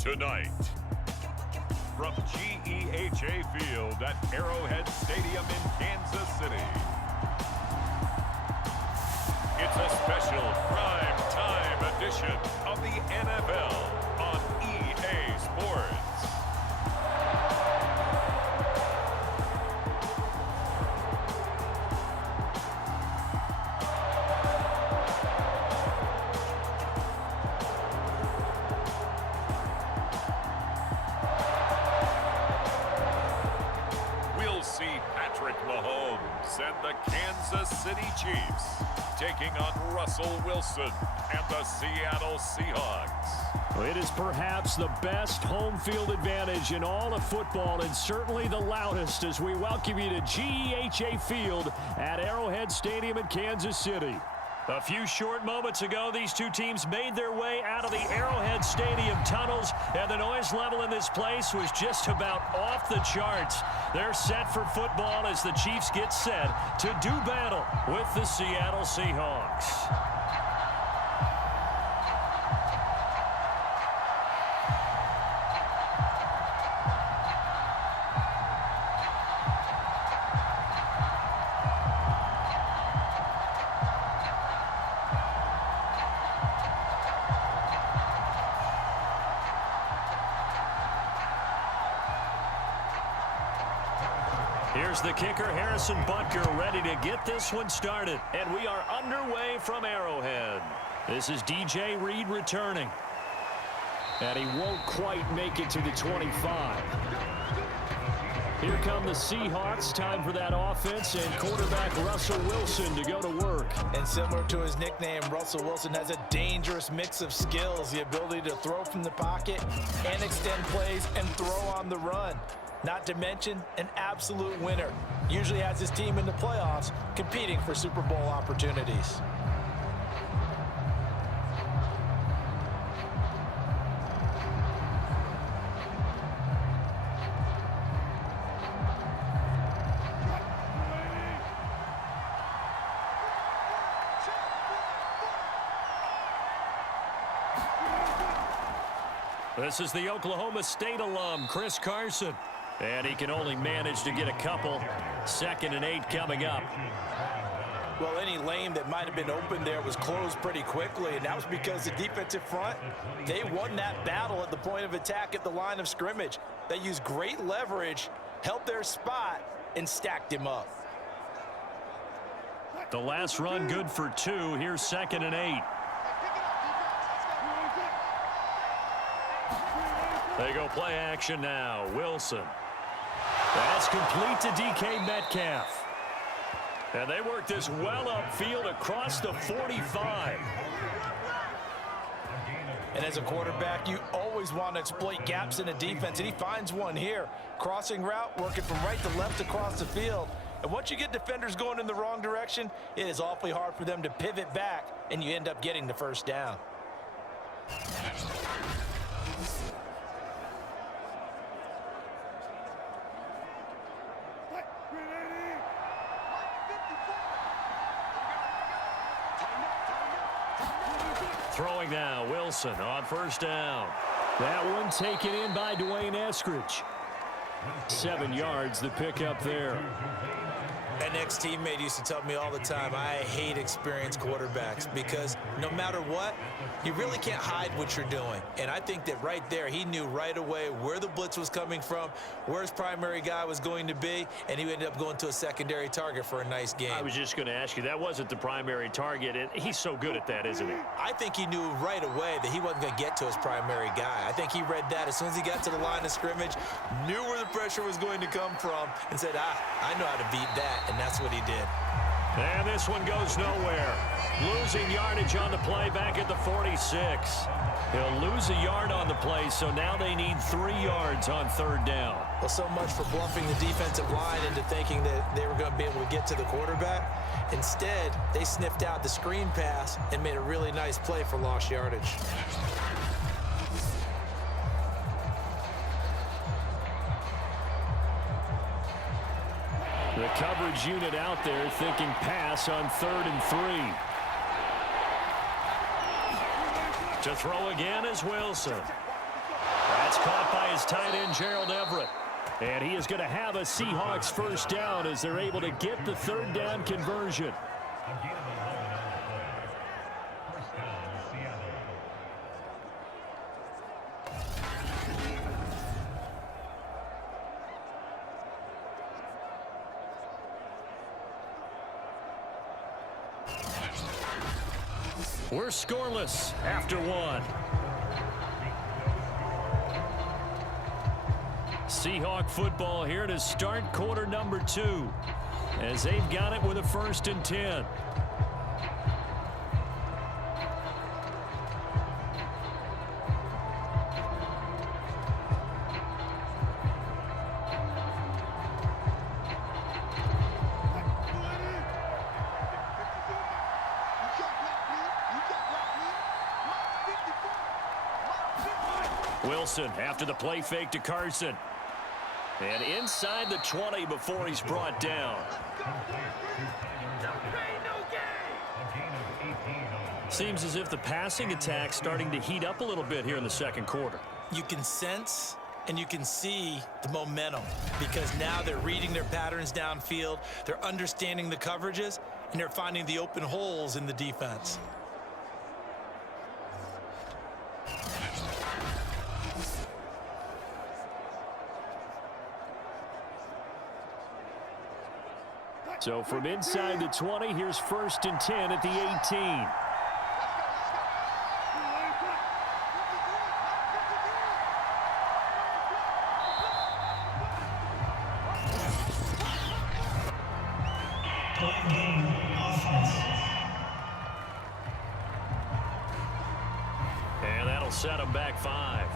Tonight, from GEHA Field at Arrowhead Stadium in Kansas City, it's a special prime time edition of the NFL on EA Sports. And the Kansas City Chiefs taking on Russell Wilson and the Seattle Seahawks. It is perhaps the best home field advantage in all of football, and certainly the loudest, as we welcome you to GEHA Field at Arrowhead Stadium in Kansas City. A few short moments ago, these two teams made their way out of the Arrowhead Stadium tunnels, and the noise level in this place was just about off the charts. They're set for football as the Chiefs get set to do battle with the Seattle Seahawks. Here's the kicker, Harrison Butker, ready to get this one started. And we are underway from Arrowhead. This is DJ Reed returning. And he won't quite make it to the 25. Here come the Seahawks. Time for that offense, and quarterback Russell Wilson to go to work. And similar to his nickname, Russell Wilson has a dangerous mix of skills, the ability to throw from the pocket and extend plays and throw on the run. Not to mention an absolute winner. Usually has his team in the playoffs competing for Super Bowl opportunities. This is the Oklahoma State alum, Chris Carson. And he can only manage to get a couple. 2nd and 8 coming up. Well, any lane that might have been open there was closed pretty quickly, and that was because the defensive front, they won that battle at the point of attack at the line of scrimmage. They used great leverage, held their spot, and stacked him up. The last run good for 2. Here's 2nd and 8. They go play action now. Wilson. That's complete to DK Metcalf. And they work this well upfield across the 45. And as a quarterback, you always want to exploit gaps in a defense, and he finds one here. Crossing route, working from right to left across the field. And once you get defenders going in the wrong direction, it is awfully hard for them to pivot back, and you end up getting the first down. Throwing now, Wilson on 1st down. That one taken in by Dwayne Eskridge. 7 yards, the pickup there. An ex-teammate used to tell me all the time, I hate experienced quarterbacks because no matter what, you really can't hide what you're doing. And I think that right there, he knew right away where the blitz was coming from, where his primary guy was going to be, and he ended up going to a secondary target for a nice game. I was just going to ask you, that wasn't the primary target, and he's so good at that, isn't he? I think he knew right away that he wasn't going to get to his primary guy. I think he read that as soon as he got to the line of scrimmage, knew where the pressure was going to come from, and said, I know how to beat that. And that's what he did. And this one goes nowhere. Losing yardage on the play back at the 46. He'll lose a yard on the play, so now they need 3 yards on 3rd down. Well, so much for bluffing the defensive line into thinking that they were going to be able to get to the quarterback. Instead, they sniffed out the screen pass and made a really nice play for lost yardage. The coverage unit out there thinking pass on 3rd and 3. To throw again is Wilson. That's caught by his tight end, Gerald Everett. And he is going to have a Seahawks first down as they're able to get the third down conversion. We're scoreless after one. Seahawk football here to start quarter number 2 as they've got it with a 1st and 10. Wilson after the play fake to Carson. And inside the 20 before he's brought down. Seems as if the passing attack's starting to heat up a little bit here in the second quarter. You can sense and you can see the momentum because now they're reading their patterns downfield, they're understanding the coverages, and they're finding the open holes in the defense. So from inside the 20, here's 1st and 10 at the 18. And that'll set them back 5.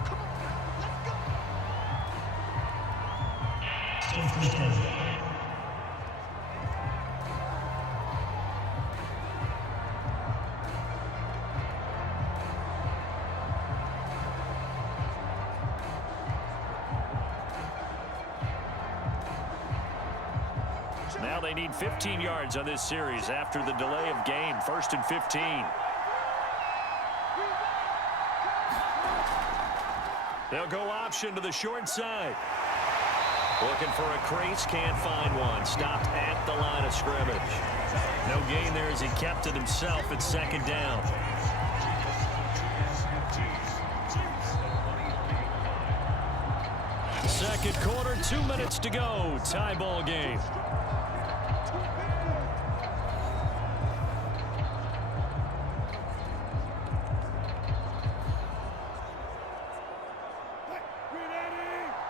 Now they need 15 yards on this series after the delay of game. 1st and 15. They'll go option to the short side. Looking for a crease, can't find one. Stopped at the line of scrimmage. No gain there as he kept it himself at 2nd down. Second quarter, 2 minutes to go. Tie ball game.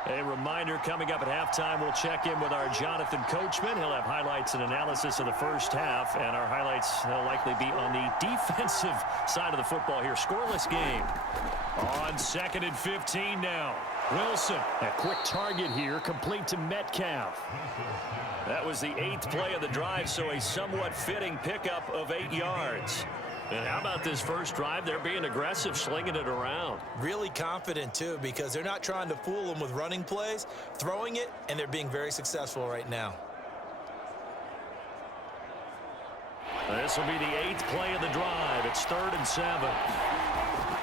A reminder coming up at halftime, we'll check in with our Jonathan Coachman. He'll have highlights and analysis of the first half, and our highlights will likely be on the defensive side of the football here. Scoreless game. On 2nd and 15 now. Wilson, a quick target here, complete to Metcalf. That was the 8th play of the drive, so a somewhat fitting pickup of 8 yards. And how about this first drive? They're being aggressive, slinging it around. Really confident, too, because they're not trying to fool them with running plays, throwing it, and they're being very successful right now. This will be the 8th play of the drive. It's 3rd and 7.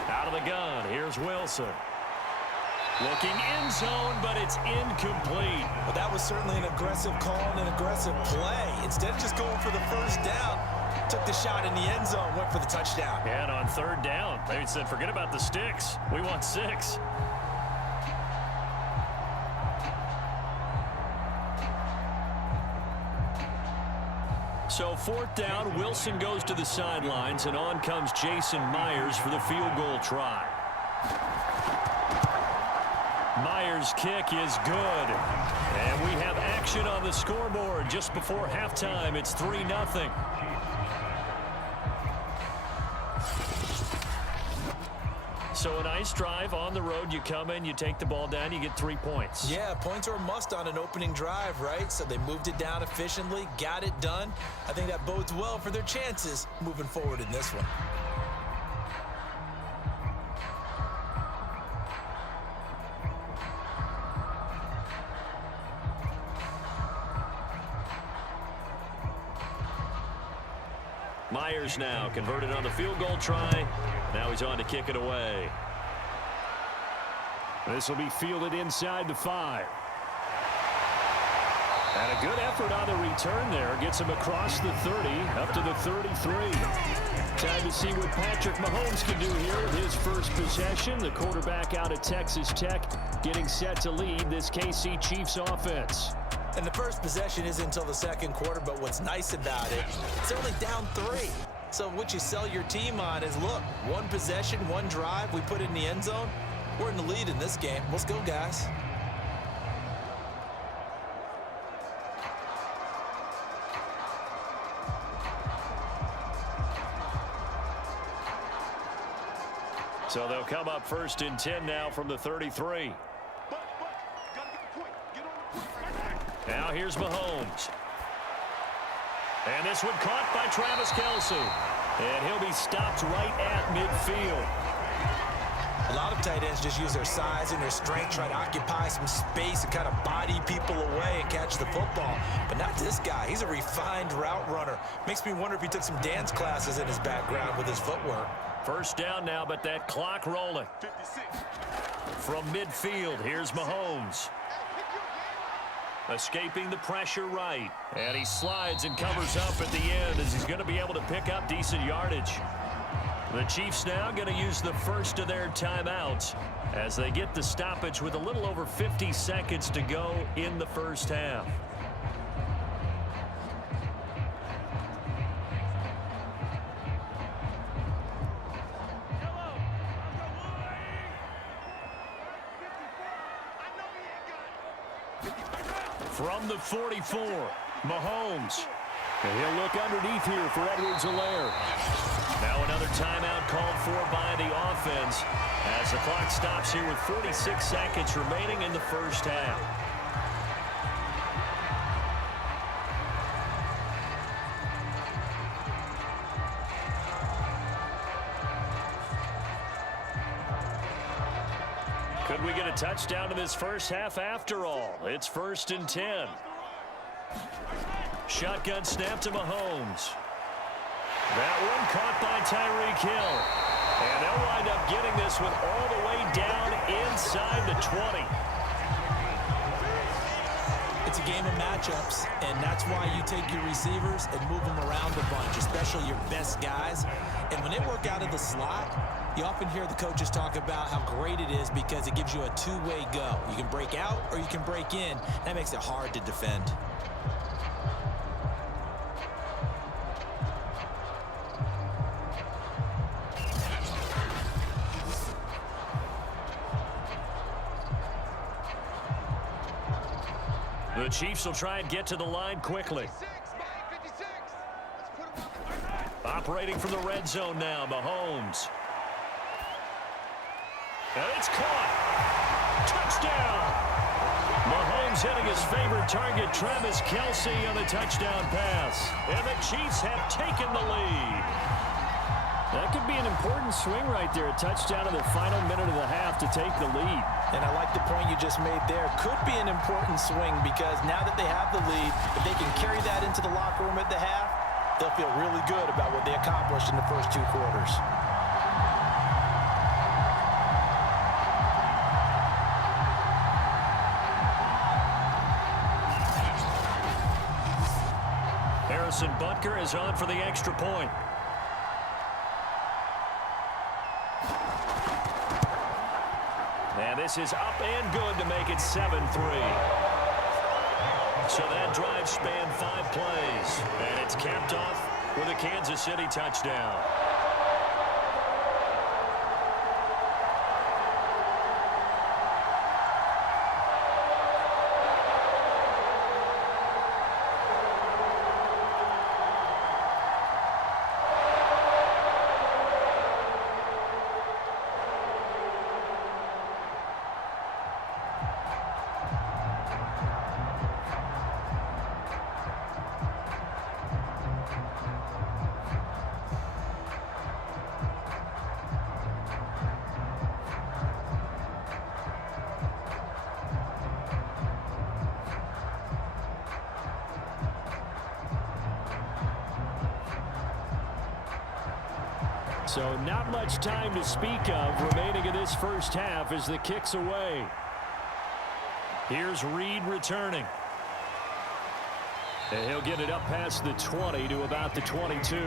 Out of the gun, here's Wilson. Looking end zone, but it's incomplete. Well, that was certainly an aggressive call and an aggressive play. Instead of just going for the first down, took the shot in the end zone, went for the touchdown. And on 3rd down, they said, forget about the sticks. We want 6. So 4th down, Wilson goes to the sidelines, and on comes Jason Myers for the field goal try. Myers' kick is good. And we have action on the scoreboard just before halftime. It's 3-0. So a nice drive on the road. You come in, you take the ball down, you get 3 points. Yeah, points are a must on an opening drive, right? So they moved it down efficiently, got it done. I think that bodes well for their chances moving forward in this one. Myers now converted on the field goal try. Now he's on to kick it away. This will be fielded inside the 5. And a good effort on the return there. Gets him across the 30, up to the 33. Time to see what Patrick Mahomes can do here with his first possession. The quarterback out of Texas Tech getting set to lead this KC Chiefs offense. And the first possession isn't until the second quarter, but what's nice about it, it's only down 3. So what you sell your team on is, look, one possession, one drive, we put it in the end zone. We're in the lead in this game. Let's go, guys. So they'll come up 1st and 10 now from the 33. Now here's Mahomes. And this one caught by Travis Kelce. And he'll be stopped right at midfield. A lot of tight ends just use their size and their strength, try to occupy some space and kind of body people away and catch the football. But not this guy. He's a refined route runner. Makes me wonder if he took some dance classes in his background with his footwork. First down now, but that clock rolling. From midfield, here's Mahomes. Escaping the pressure right. And he slides and covers up at the end as he's going to be able to pick up decent yardage. The Chiefs now going to use the first of their timeouts as they get the stoppage with a little over 50 seconds to go in the first half. From the 44, Mahomes. And he'll look underneath here for Edwards-Helaire. Now another timeout called for by the offense as the clock stops here with 46 seconds remaining in the first half. Could we get a touchdown in this first half after all? It's 1st and 10. Shotgun snap to Mahomes. That one caught by Tyreek Hill. And they'll wind up getting this one all the way down inside the 20. It's a game of matchups, and that's why you take your receivers and move them around a bunch, especially your best guys. And when they work out of the slot, you often hear the coaches talk about how great it is because it gives you a two-way go. You can break out or you can break in. That makes it hard to defend. The Chiefs will try and get to the line quickly. Operating from the red zone now, Mahomes. And it's caught. Touchdown. Mahomes hitting his favorite target, Travis Kelce, on the touchdown pass. And the Chiefs have taken the lead. That could be an important swing right there. A touchdown in the final minute of the half to take the lead. And I like the point you just made there. Could be an important swing because now that they have the lead, if they can carry that into the locker room at the half, they'll feel really good about what they accomplished in the first 2 quarters. Harrison Butker is on for the extra point. And this is up and good to make it 7-3. So that drive spanned 5 plays. And it's capped off with a Kansas City touchdown. So not much time to speak of remaining in this first half as the kick's away. Here's Reed returning. And he'll get it up past the 20 to about the 22.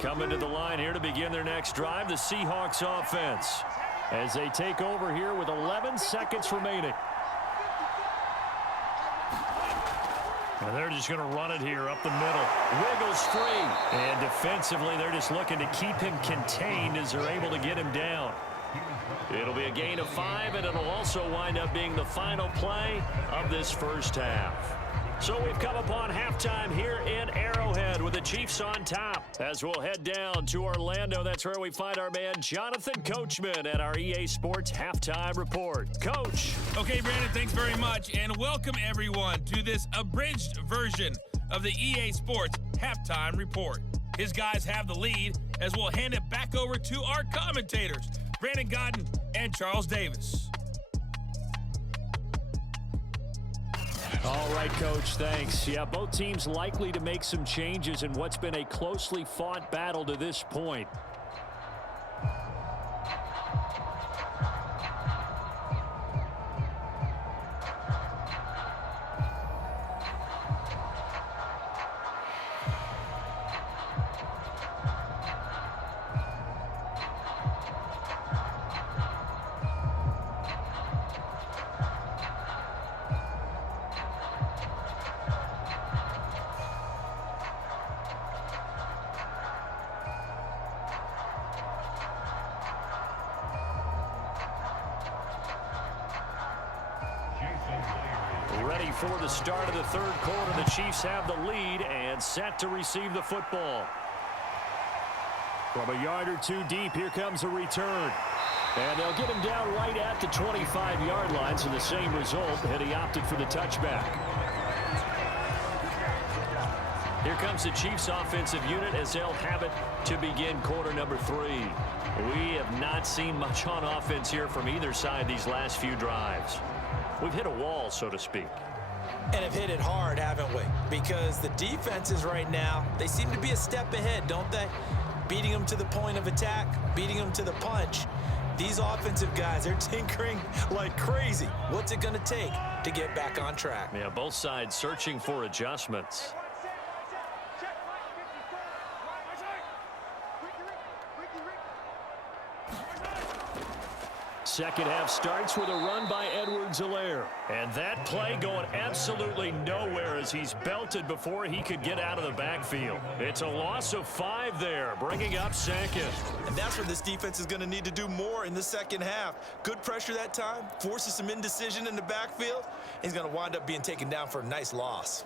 Coming to the line here to begin their next drive, the Seahawks offense, as they take over here with 11 seconds remaining. And they're just going to run it here up the middle. Wiggles free. And defensively, they're just looking to keep him contained as they're able to get him down. It'll be a gain of 5, and it'll also wind up being the final play of this first half. So we've come upon halftime here in Arrowhead with the Chiefs on top. As we'll head down to Orlando, that's where we find our man Jonathan Coachman at our EA Sports Halftime Report. Coach. Okay, Brandon, thanks very much, and welcome everyone to this abridged version of the EA Sports Halftime Report. His guys have the lead as we'll hand it back over to our commentators, Brandon Godden and Charles Davis. All right, Coach, thanks. Yeah, both teams likely to make some changes in what's been a closely fought battle to this point. Ready for the start of the third quarter. The Chiefs have the lead and set to receive the football. From a yard or two deep, here comes a return. And they'll get him down right at the 25-yard line, so the same result, and he opted for the touchback. Here comes the Chiefs offensive unit as they'll have it to begin quarter number 3. We have not seen much on offense here from either side these last few drives. We've hit a wall, so to speak. And have hit it hard, haven't we? Because the defenses right now, they seem to be a step ahead, don't they? Beating them to the point of attack, beating them to the punch. These offensive guys, they're tinkering like crazy. What's it going to take to get back on track? Yeah, both sides searching for adjustments. Second half starts with a run by Edwards-Helaire. And that play going absolutely nowhere as he's belted before he could get out of the backfield. It's a loss of 5 there, bringing up second. And that's where this defense is going to need to do more in the second half. Good pressure that time, forces some indecision in the backfield. He's going to wind up being taken down for a nice loss.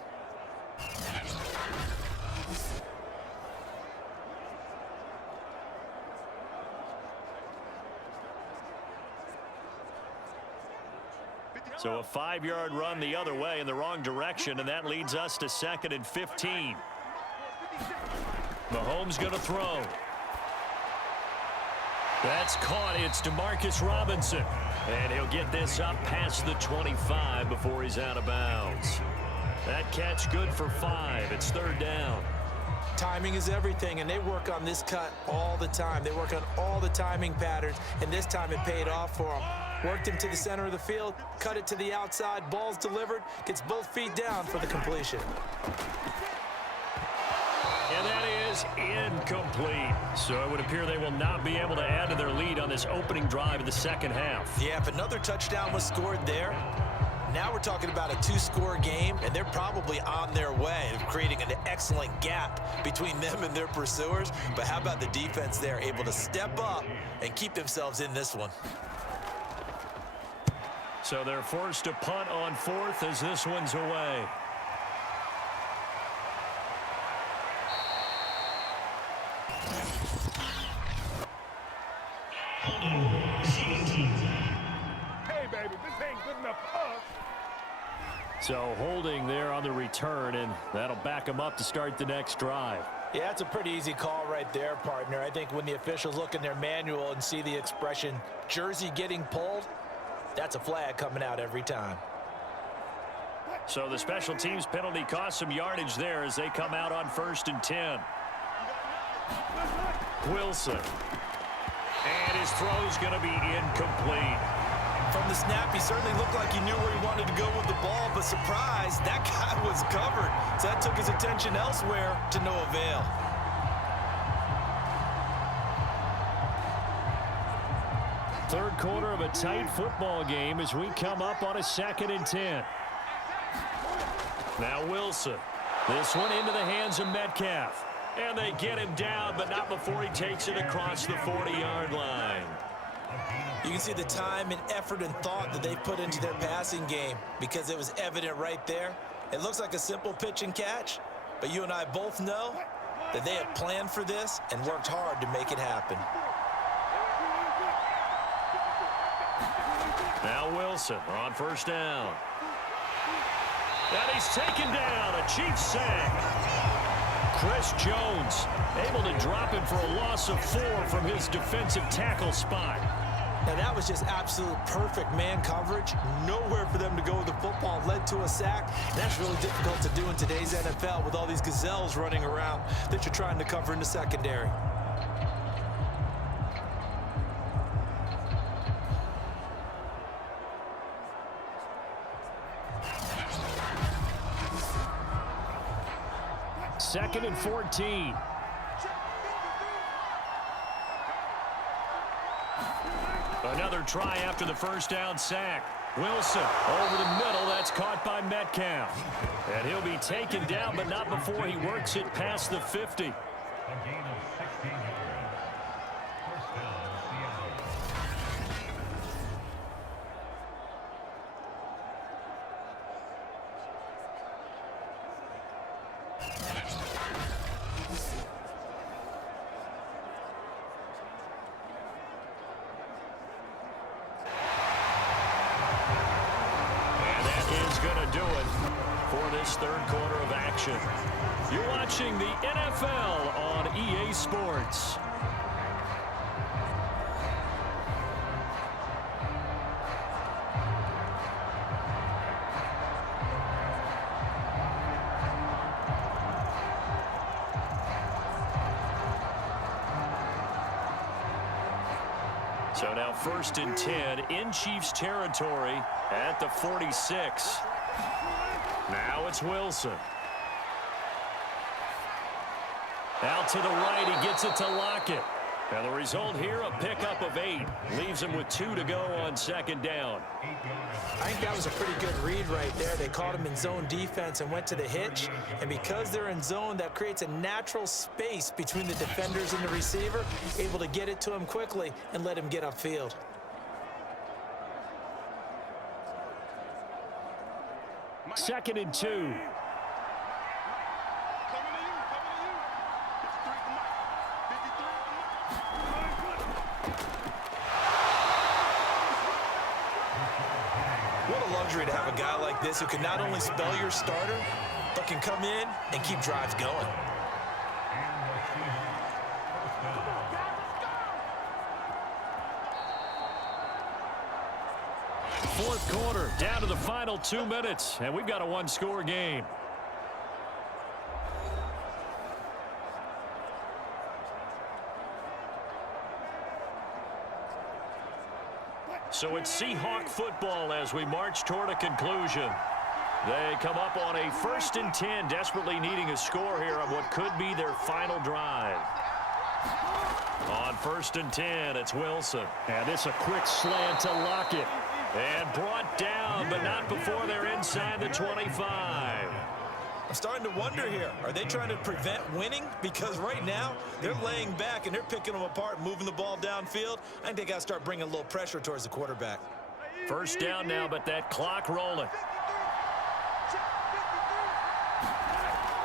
So a 5-yard run the other way in the wrong direction, and that leads us to 2nd and 15. Mahomes going to throw. That's caught. It's DeMarcus Robinson. And he'll get this up past the 25 before he's out of bounds. That catch good for 5. It's 3rd down. Timing is everything, and they work on this cut all the time. They work on all the timing patterns, and this time it paid off for them. Worked him to the center of the field, cut it to the outside, ball's delivered, gets both feet down for the completion. And that is incomplete. So it would appear they will not be able to add to their lead on this opening drive of the second half. Yeah, if another touchdown was scored there, now we're talking about a 2-score game, and they're probably on their way of creating an excellent gap between them and their pursuers. But how about the defense there, able to step up and keep themselves in this one? So they're forced to punt on 4th as this one's away. Hey, baby, this ain't good enough for us. So holding there on the return, and that'll back them up to start the next drive. Yeah, it's a pretty easy call right there, partner. I think when the officials look in their manual and see the expression jersey getting pulled, that's a flag coming out every time. So the special teams penalty cost some yardage there as they come out on 1st and 10. Wilson. And his throw's going to be incomplete. From the snap, he certainly looked like he knew where he wanted to go with the ball, but surprise, that guy was covered. So that took his attention elsewhere to no avail. Third quarter of a tight football game as we come up on a 2nd and 10. Now Wilson. This one into the hands of Metcalf. And they get him down, but not before he takes it across the 40-yard line. You can see the time and effort and thought that they put into their passing game because it was evident right there. It looks like a simple pitch and catch, but you and I both know that they had planned for this and worked hard to make it happen. Now Wilson on 1st down. And he's taken down, a Chiefs sack. Chris Jones able to drop him for a loss of 4 from his defensive tackle spot. Now that was just absolute perfect man coverage. Nowhere for them to go with the football. Led to a sack. That's really difficult to do in today's NFL with all these gazelles running around that you're trying to cover in the secondary. Second and 14. Another try after the 1st down sack. Wilson over the middle. That's caught by Metcalf. And he'll be taken down, but not before he works it past the 50. Third quarter of action. You're watching the NFL on EA Sports. So now 1st and 10 in Chiefs territory at the 46. Now it's Wilson. Out to the right, he gets it to Lockett. And the result here, a pickup of 8. Leaves him with 2 to go on 2nd down. I think that was a pretty good read right there. They caught him in zone defense and went to the hitch. And because they're in zone, that creates a natural space between the defenders and the receiver, able to get it to him quickly and let him get upfield. Second and 2. What a luxury to have a guy like this who can not only spell your starter, but can come in and keep drives going. Fourth quarter, down to the final 2 minutes, and we've got a one-score game. So it's Seahawk football as we march toward a conclusion. They come up on a 1st and 10, desperately needing a score here on what could be their final drive. On 1st and 10, it's Wilson. And it's a quick slant to Lockett. And brought down, but not before they're inside the 25. I'm starting to wonder here, are they trying to prevent winning? Because right now, they're laying back and they're picking them apart, moving the ball downfield. I think they got to start bringing a little pressure towards the quarterback. 1st down now, but that clock rolling.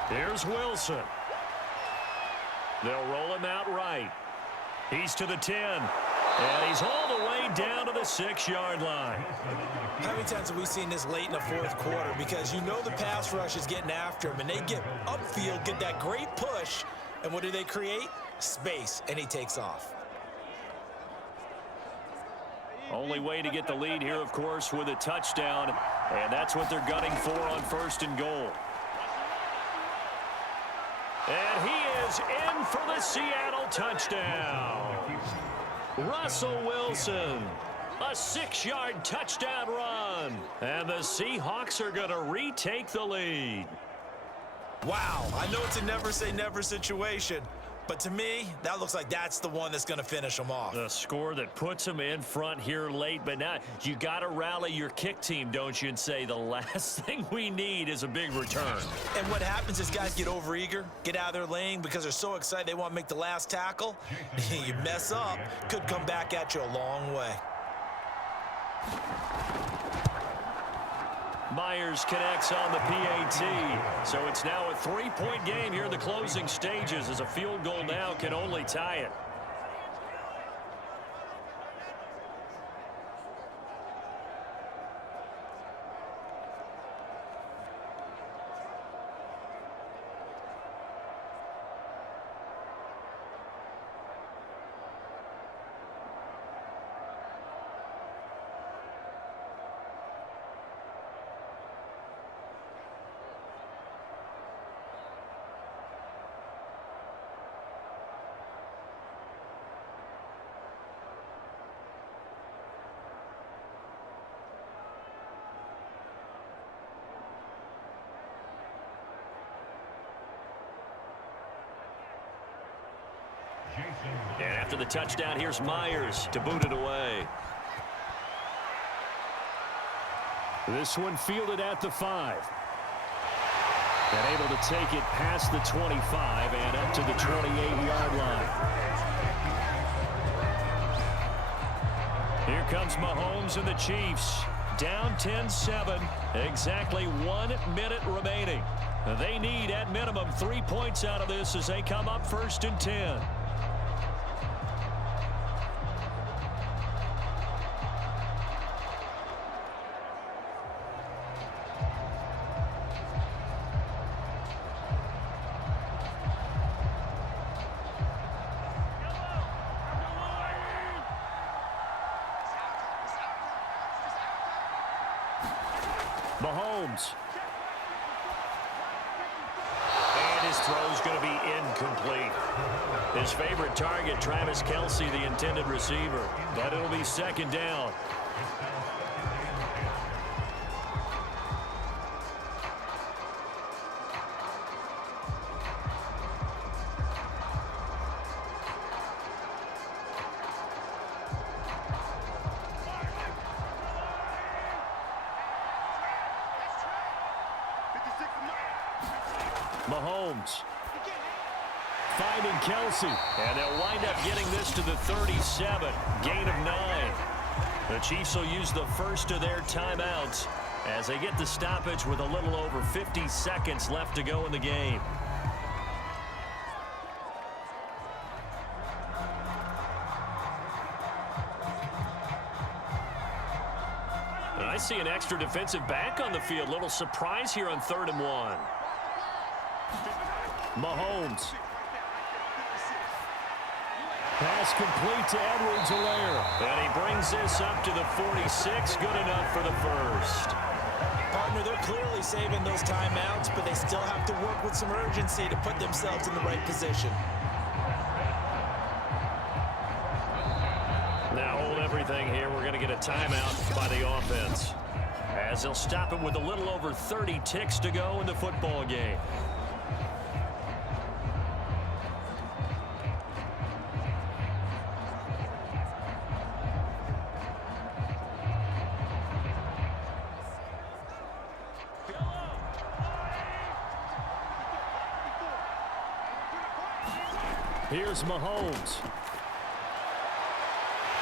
Here's Wilson. They'll roll him out right. He's to the 10. And he's all the way down to the 6-yard line. How many times have we seen this late in the 4th quarter? Because you know the pass rush is getting after him, and they get upfield, get that great push, And what do they create? Space, and he takes off. Only way to get the lead here, of course, with a touchdown, and that's what they're gunning for on 1st and goal. And he is in for the Seattle touchdown. Russell Wilson, a 6-yard touchdown run, and the Seahawks are going to retake the lead. Wow, I know it's a never-say-never situation, but to me, that looks like that's the one that's going to finish them off. The score that puts them in front here late, but now you got to rally your kick team, don't you, and say the last thing we need is a big return. And what happens is guys get overeager, get out of their lane because they're so excited they want to make the last tackle. You mess up, could come back at you a long way. Myers connects on the PAT. So it's now a 3-point game here in the closing stages, as a field goal now can only tie it. And after the touchdown, here's Myers to boot it away. This one fielded at the 5. And able to take it past the 25 and up to the 28-yard line. Here comes Mahomes and the Chiefs. Down 10-7. Exactly 1 minute remaining. They need, at minimum, 3 points out of this as they come up 1st and 10. Mahomes. And his throw's going to be incomplete. His favorite target, Travis Kelce, the intended receiver. But it'll be 2nd down. Mahomes finding Kelce, and they'll wind up getting this to the 37, gain of 9. The Chiefs will use the first of their timeouts as they get the stoppage with a little over 50 seconds left to go in the game. And I see an extra defensive back on the field. Little surprise here on 3rd and 1. Mahomes. Pass complete to Edwards-Helaire. And he brings this up to the 46. Good enough for the first. Partner, they're clearly saving those timeouts, but they still have to work with some urgency to put themselves in the right position. Now hold everything here. We're going to get a timeout by the offense, as they'll stop it with a little over 30 ticks to go in the football game. Here's Mahomes.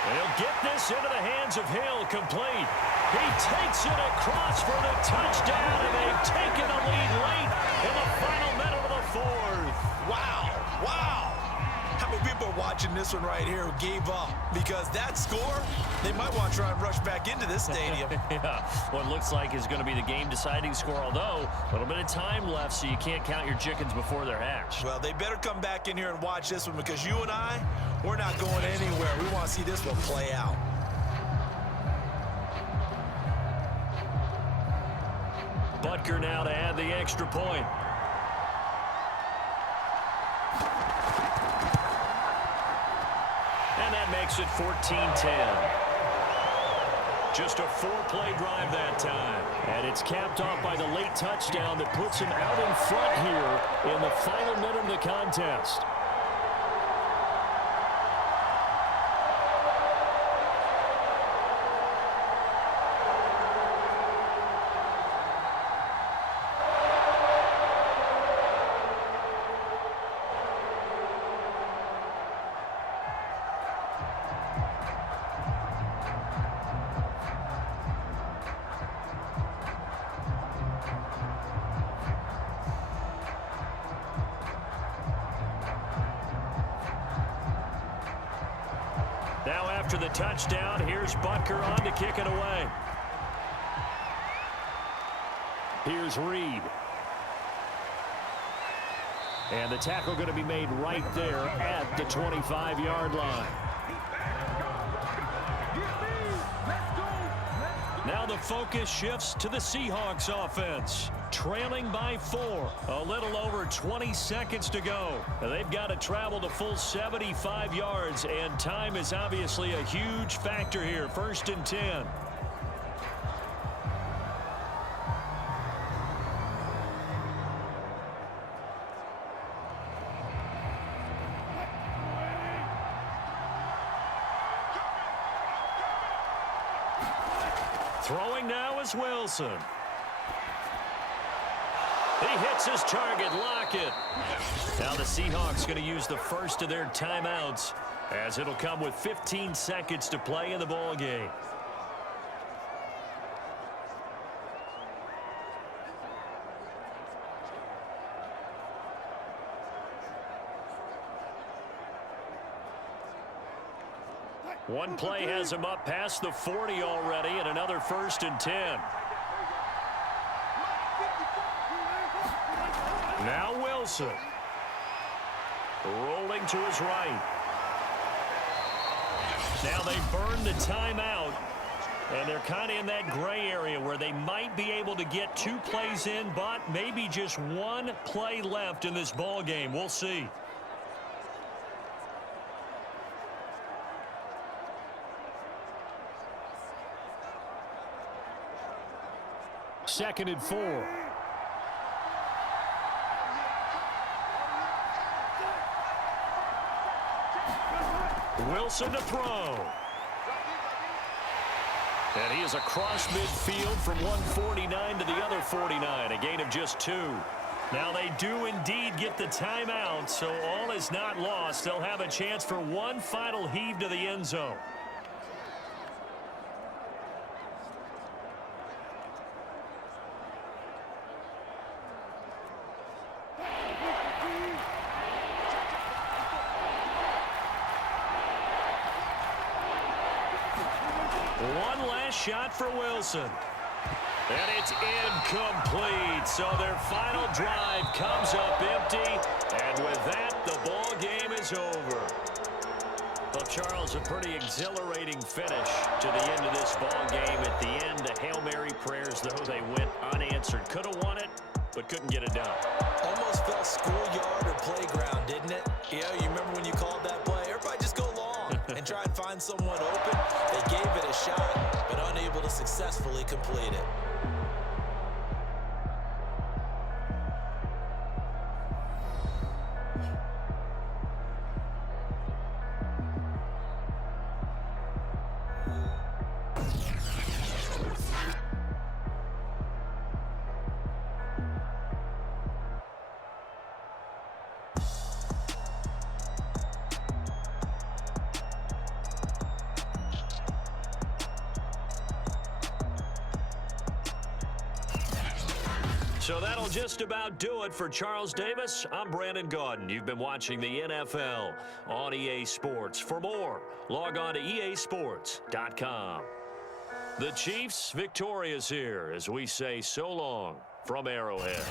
And he'll get this into the hands of Hill, complete. He takes it across for the touchdown, and they've taken the lead late in the final minute of the 4th. Wow, wow. How many people people are watching this one right here who gave up because that score, they might want to try and rush back into this stadium. Yeah, what looks like is going to be the game-deciding score, although a little bit of time left, so you can't count your chickens before they're hatched. Well, they better come back in here and watch this one because you and I, we're not going anywhere. We want to see this one play out. Butker now to add the extra point. And that makes it 14-10. Just a 4-play drive that time. And it's capped off by the late touchdown that puts him out in front here in the final minute of the contest. Now after the touchdown, here's Butker on to kick it away. Here's Reed. And the tackle going to be made right there at the 25-yard line. Now the focus shifts to the Seahawks offense. Trailing by 4. A little over 20 seconds to go. They've got to travel the full 75 yards, and time is obviously a huge factor here. 1st and 10. Throwing now is Wilson. He hits his target, Lockett. Now the Seahawks going to use the first of their timeouts as it'll come with 15 seconds to play in the ball game. One play has him up past the 40 already, and another 1st and 10. Now Wilson. Rolling to his right. Now they burn the timeout, and they're kind of in that gray area where they might be able to get 2 plays in, but maybe just 1 play left in this ball game. We'll see. Second and 4. Wilson to throw. And he is across midfield from 149 to the other 49, a gain of just 2. Now they do indeed get the timeout, so all is not lost. They'll have a chance for one final heave to the end zone. One last shot for Wilson. And it's incomplete. So their final drive comes up empty. And with that, the ball game is over. Well, Charles, a pretty exhilarating finish to the end of this ball game. At the end, the Hail Mary prayers, though, they went unanswered. Could have won it, but couldn't get it done. Almost felt schoolyard or playground, didn't it? Yeah, you remember when you called that play? Everybody just go long and try and find someone open. They gave it a shot, but unable to successfully complete it. So that'll just about do it for Charles Davis. I'm Brandon Gaudin. You've been watching the NFL on EA Sports. For more, log on to easports.com. The Chiefs victorious here as we say so long from Arrowhead.